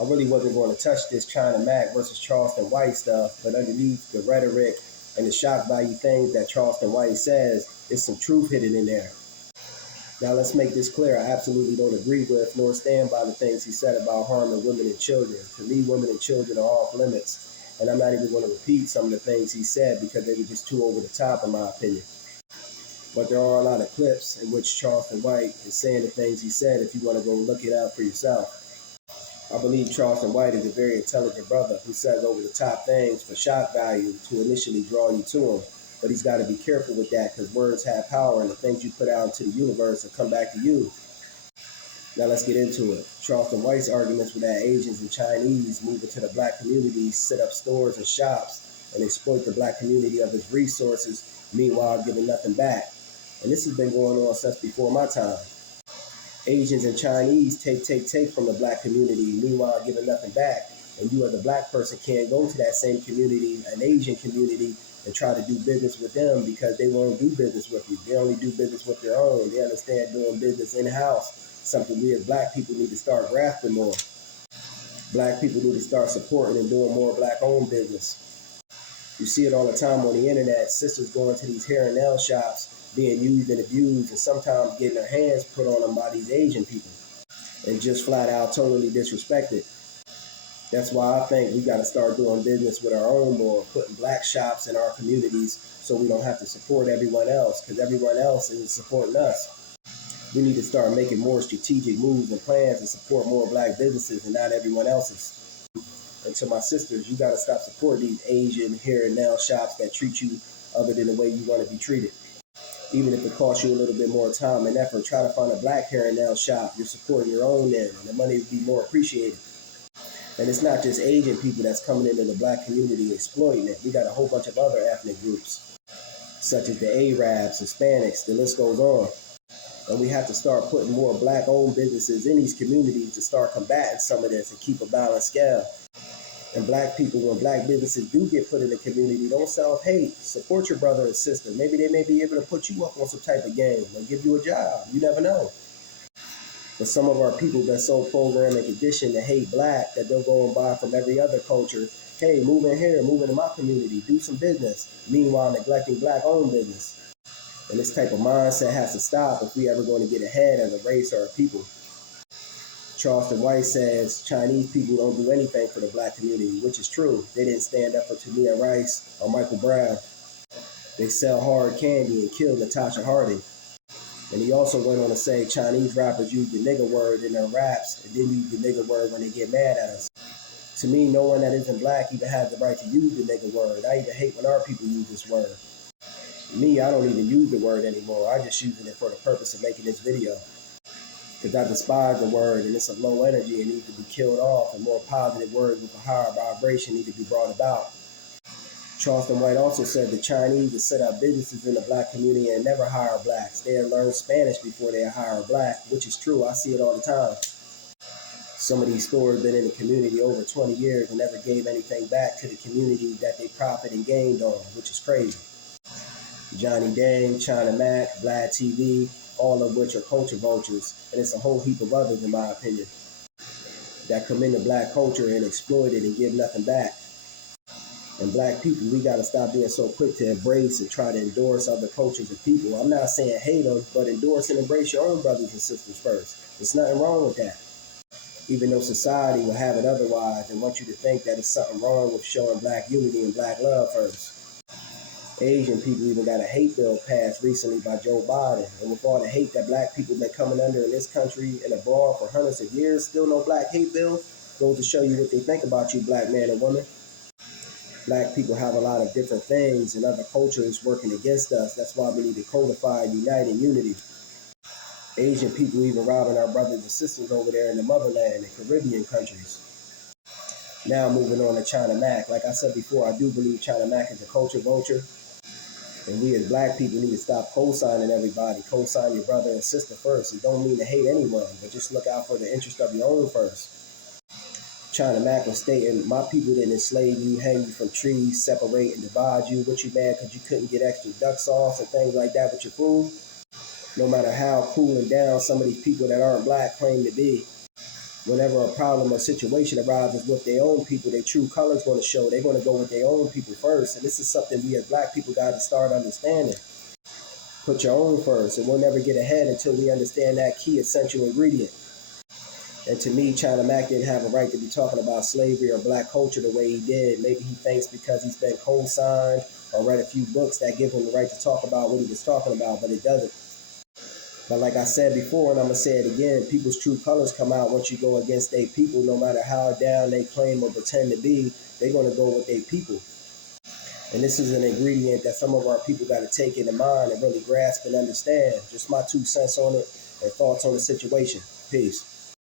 I really wasn't going to touch this China Mac versus Charleston White stuff, but underneath the rhetoric and the shock value things that Charleston White says, there's some truth hidden in there. Now let's make this clear. I absolutely don't agree with nor stand by the things he said about harming women and children. To me, women and children are off limits, and I'm not even going to repeat some of the things he said because they were just too over the top in my opinion. But there are a lot of clips in which Charleston White is saying the things he said if you want to go look it up for yourself. I believe Charleston White is a very intelligent brother who says over the top things for shock value to initially draw you to him. But he's got to be careful with that because words have power and the things you put out into the universe will come back to you. Now let's get into it. Charleston White's arguments were that Asians and Chinese move into the black communities, set up stores and shops, and exploit the black community of its resources, meanwhile giving nothing back. And this has been going on since before my time. Asians and Chinese take from the black community, meanwhile giving nothing back. And you as a black person can't go to that same community, an Asian community, and try to do business with them because they won't do business with you. They only do business with their own. They understand doing business in-house, something we as black people need to start grasping more. Black people need to start supporting and doing more black-owned business. You see it all the time on the internet, sisters going to these hair and nail shops, being used and abused, and sometimes getting their hands put on them by these Asian people and just flat out totally disrespected. That's why I think we got to start doing business with our own more, putting black shops in our communities so we don't have to support everyone else because everyone else isn't supporting us. We need to start making more strategic moves and plans and support more black businesses and not everyone else's. And to my sisters, you got to stop supporting these Asian hair and nail shops that treat you other than the way you want to be treated. Even if it costs you a little bit more time and effort, try to find a black hair and nail shop. You're supporting your own end, and the money would be more appreciated. And it's not just Asian people that's coming into the black community exploiting it. We got a whole bunch of other ethnic groups, such as the Arabs, Hispanics, the list goes on. And we have to start putting more black-owned businesses in these communities to start combating some of this and keep a balanced scale. And black people, when black businesses do get put in the community, don't self-hate. Support your brother and sister. Maybe they may be able to put you up on some type of game or give you a job. You never know. But some of our people that's so programmed and conditioned to hate black that they'll go and buy from every other culture. Hey, move in here, move into my community, do some business. Meanwhile, neglecting black-owned business. And this type of mindset has to stop if we ever going to get ahead as a race or a people. Charleston White says Chinese people don't do anything for the black community, which is true. They didn't stand up for Tamir Rice or Michael Brown. They sell hard candy and kill Natasha Harding. And he also went on to say Chinese rappers use the nigger word in their raps and then use the nigger word when they get mad at us. To me, no one that isn't black even has the right to use the nigger word. I even hate when our people use this word. Me, I don't even use the word anymore. I just using it for the purpose of making this video. Because I despise the word and it's of low energy and needs to be killed off, and more positive words with a higher vibration need to be brought about. Charleston White also said the Chinese would set up businesses in the black community and never hire blacks. They had learned Spanish before they hire a black, which is true. I see it all the time. Some of these stores have been in the community over 20 years and never gave anything back to the community that they profit and gained on, which is crazy. Johnny Dang, China Mac, Vlad TV, all of which are culture vultures, and it's a whole heap of others, in my opinion, that come into black culture and exploit it and give nothing back. And black people, we got to stop being so quick to embrace and try to endorse other cultures and people. I'm not saying hate them, but endorse and embrace your own brothers and sisters first. There's nothing wrong with that. Even though society will have it otherwise and want you to think that it's something wrong with showing black unity and black love first. Asian people even got a hate bill passed recently by Joe Biden. And with all the hate that black people been coming under in this country and abroad for hundreds of years, still no black hate bill, goes to show you what they think about you, black man and woman. Black people have a lot of different things and other cultures working against us. That's why we need to codify, unite, and unity. Asian people even robbing our brothers and sisters over there in the motherland and Caribbean countries. Now moving on to China Mac. Like I said before, I do believe China Mac is a culture vulture. And we as black people need to stop co-signing everybody. Co-sign your brother and sister first. It don't mean to hate anyone, but just look out for the interest of your own first. China Mac was stating, my people didn't enslave you, hang you from trees, separate and divide you. What you mad because you couldn't get extra duck sauce and things like that with your food? No matter how cool and down some of these people that aren't black claim to be. whenever a problem or situation arises with their own people, their true colors going to show. They're going to go with their own people first. And this is something we as black people got to start understanding. Put your own first, and we'll never get ahead until we understand that key essential ingredient. And to me, China Mac didn't have a right to be talking about slavery or black culture the way he did. Maybe he thinks because he's been co-signed or read a few books that give him the right to talk about what he was talking about, but it doesn't. But like I said before, and I'm going to say it again, people's true colors come out once you go against their people. No matter how down they claim or pretend to be, they're going to go with their people. And this is an ingredient that some of our people got to take into mind and really grasp and understand. Just my 2 cents on it and thoughts on the situation. Peace.